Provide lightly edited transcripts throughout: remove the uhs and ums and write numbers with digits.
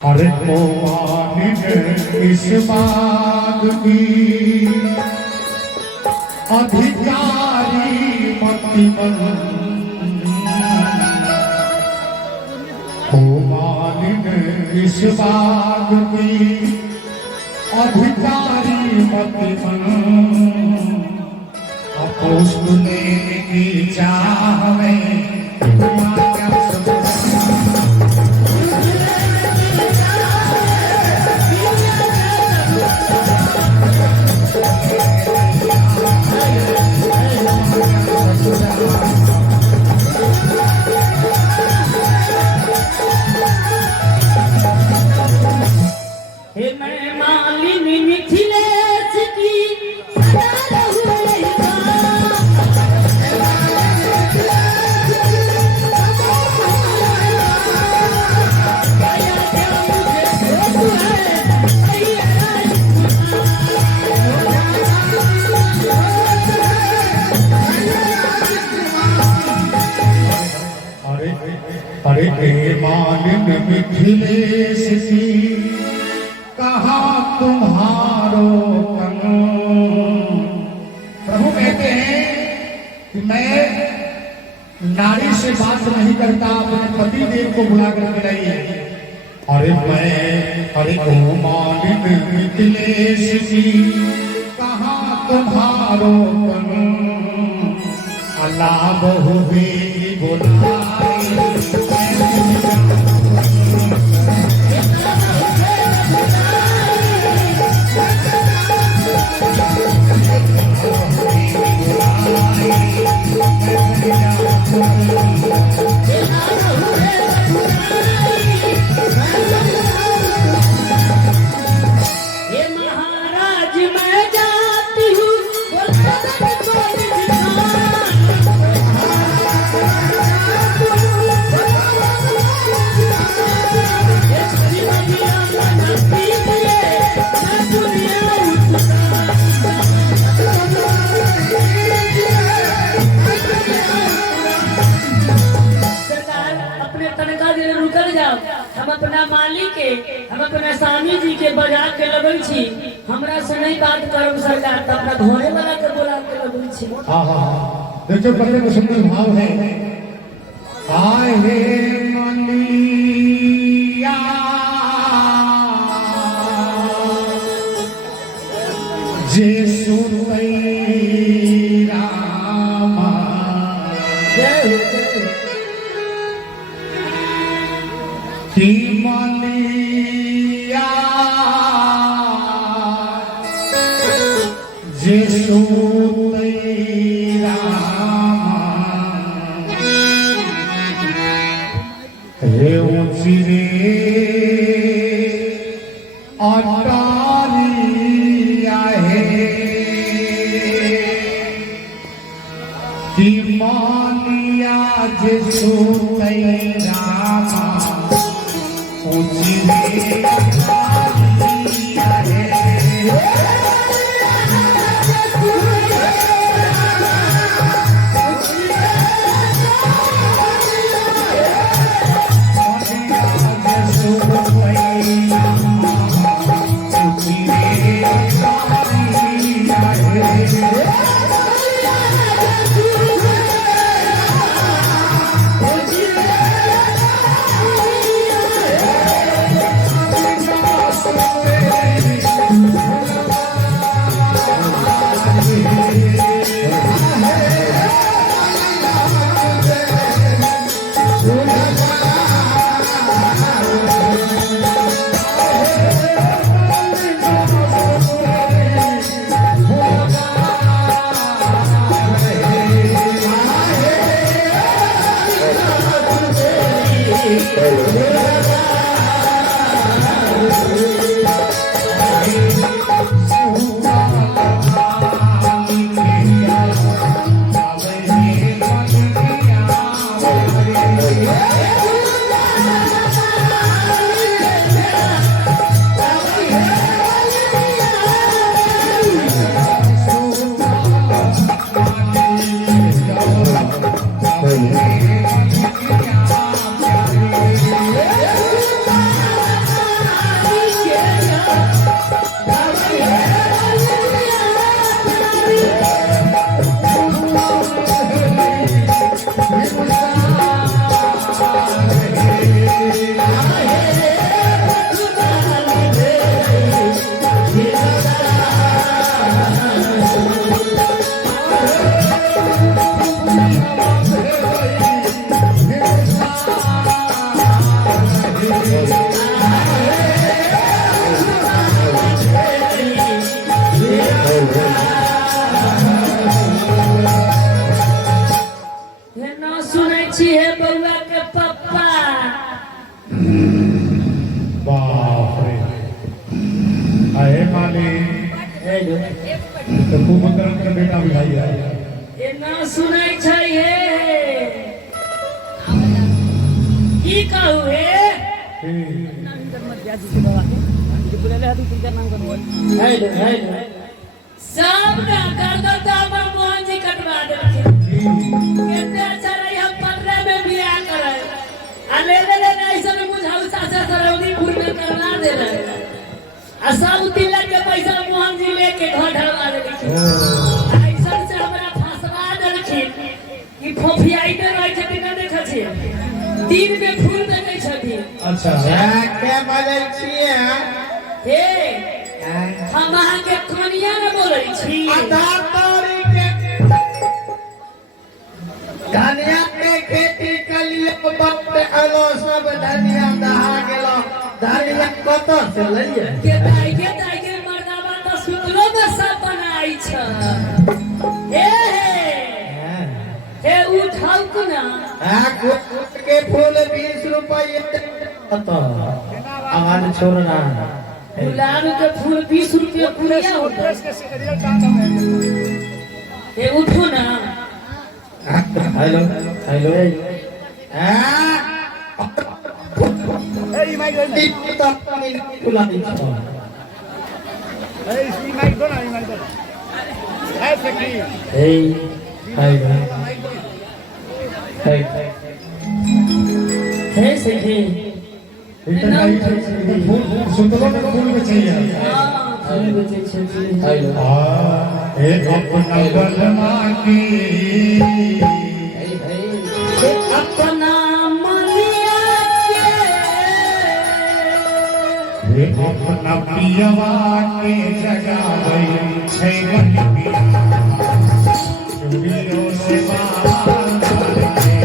अरे ओ मालिक इस बाग की अधिकारी मति मन, ओ मालिक इस बाग की अधिकारी मति मन, पुष्प देने की चाह में मिथिलेश सी कहा तुम्हारो कन। प्रभु कहते हैं कि मैं नारी से बात नहीं करता, अपने पति देव को बुला कर बुलाइए। अरे ओ मालिक मिथिलेश सी कहा तुम्हारो कन, अल्लाह बहु बेटी बुलाई। हम अपना मालिक के, हम अपना स्वामी जी के बजा के लगल छी, हमरा से नहीं बात करो सरकार, तो अपना घोड़े वाला के बुला के लगल छी। हाँ हाँ, देखो पहले तो सुंदर भाव है। आए हे मनिया जेसु रामा, की मनिया जेसु रामा, हे उचिरे अटारिया है, की मनिया जेसु रामा, बाटे हेलो तो कुंभकर्ण के बेटा बुझाई है ये ना सुनाई छै हे की कहू हे हेलो हेलो सब ना कर दो तो हमर मोहन जी कटवा देलखिन केते अच्छा रही हम 15 में बियाह करे आ ले ऐसा में बुझाऊ चाचा सरौदी फूल में करवा दे रहे आ सब तिलक के पैसा मोहन जी लेके घर ढलवा देलखिन ऐसा से हमरा फंसवा देलखिन कि फोफियाइते रह छथिन न देखै छी दिन में फूल बेचै छथिन अच्छा क्या बाजै छियै हे हम अहाँ के कनिया न बोलै छी आधार तोरी के धनिया के खेती के लिए वक्त अलो सब धनिया दहा गेलो धनिया कत से लइए के मर्दावा त सुतलो में सब बनाई छ हे उठाउ कुना कुट के फूल 20 रुपये कत आवाज छोड़ना गुलाब के फूल 20 रुपये पूरा होता हे उठो ना hello hello Hey, you might go. Hey, you might go now. You might go. Hey, Sakri. Hey, hi, hey, हे सखी इतना ही फूल सुतलो में फूल में चाहिए फूल बेचै छथिन हेलो एक अपना बलमा की अपना मनिया के एक अपना पियवा के जगावे छै बलिया चुड़ियों से बाल के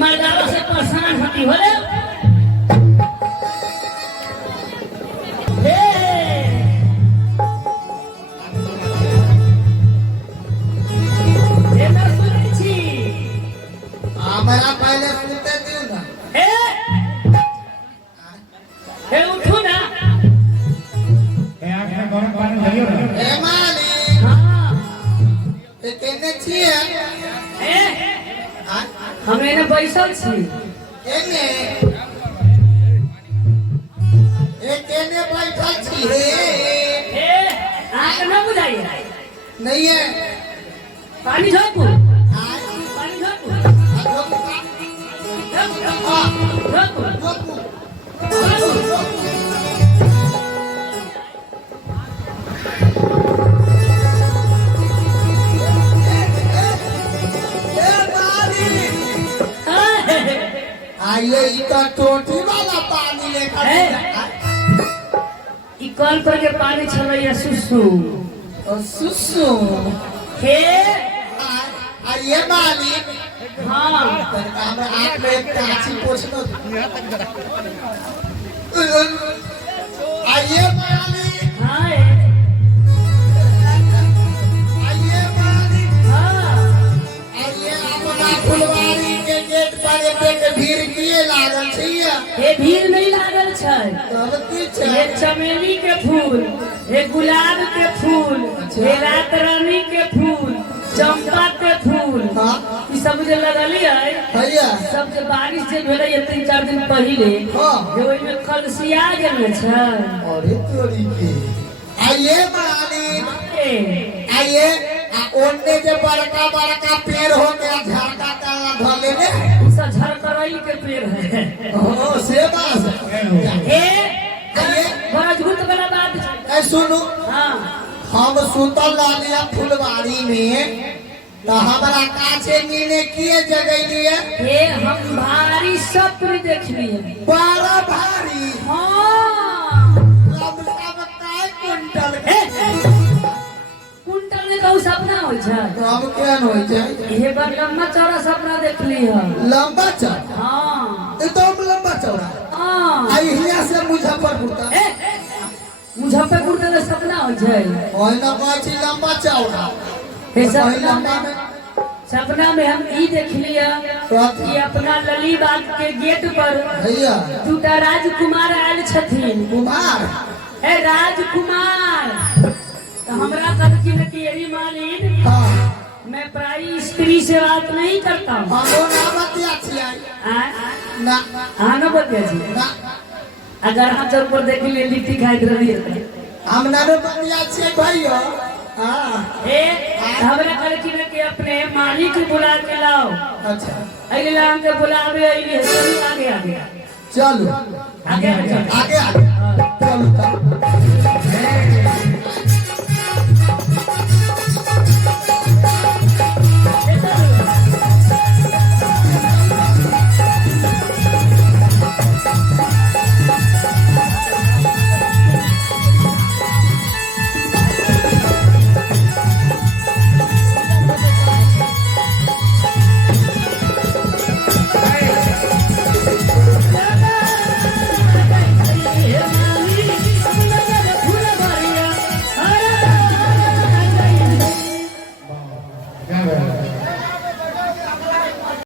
मर्दावा से परेशान होती हो रे हमारा पहले सुनते थे ना उठो ना आँख में गरम पानी धरियो ना ए माने हाँ एने बैसल छी केने ए केने बैठल छी हे ए आके न बुझाइए नहीं है पानी झोंकू आय पानी झोंकू झोंकू आइए इतना टोटी वाला पानी लेकर ई कल पर के पानी छलैया सुसु सुसु हे आइए मालिक हाँ हमरा आँख में एक काची पोछनो आइए मालिक हाँ आइए मालिक हाँ आइए अपना फुलवारी के गेट पर एतेक भीड़ किए लागल छै हे भीड़ नहीं लागल छै तब की ये छै चमेली के फूल ये गुलाब के फूल ये रात रानी के फूल चंपा के फूल हाँ। ई सब जे लगली है भैया सब जे बारिश जे भेलै ये 3-4 दिन पहिले हाँ। जे ओइमे कलसिया गेल छै अरे तोरी के आइए मालिक ए, आइए ओने जे बड़का बड़का पेड़ हो गया झाड़का का धले ने ई सब झरकरई के पेड़ है ओ से बात ए आइए बड़ा झूठ वाला बात छै ए सुनो हाँ हम सुतल रहलिया फुलवारी में तो हमारा काछे नीने किए जगैलिए ये हम भारी स्वप्न देखलिए बड़ा भारी हाँ लमसम काय कुंटल ए, कुंटल में कहू सपना होइ छै हम केहन होय छै ये बड़ लम्बा चौड़ा सपना देखली है लंबा चौड़ा हाँ एकदम लंबा चौड़ा हाँ आई हिया से मुजफ्फरपुर तक ए, मुजफ्फरपुर के सपना होइ छै ओय न कहै छी लंबा चौड़ा हे ओय सपना लंबा में में सपना में हम ई देखलिए कि अपना ललीबाग के गेट पर भैया दूटा राजकुमार आयल छथिन कुमार ए राजकुमार तो हमरा कहलखिन कि एरी मालिन हाँ मैं प्राय स्त्री से बात नहीं करता हूँ हमो ना बतिया छियै ना हाँ न बतिया जी ना अगर हम जब पर देख ले लिट्टी खाइत रही हम ना रे बतिया छियै भैया हाँ ए हमरा कहलखिन कि अपने मालिक को बुला के लाओ अच्छा अगले हमके बुलावे अइले चलू आगे आगे चलो आगे आगे आगे आगे चलो चलो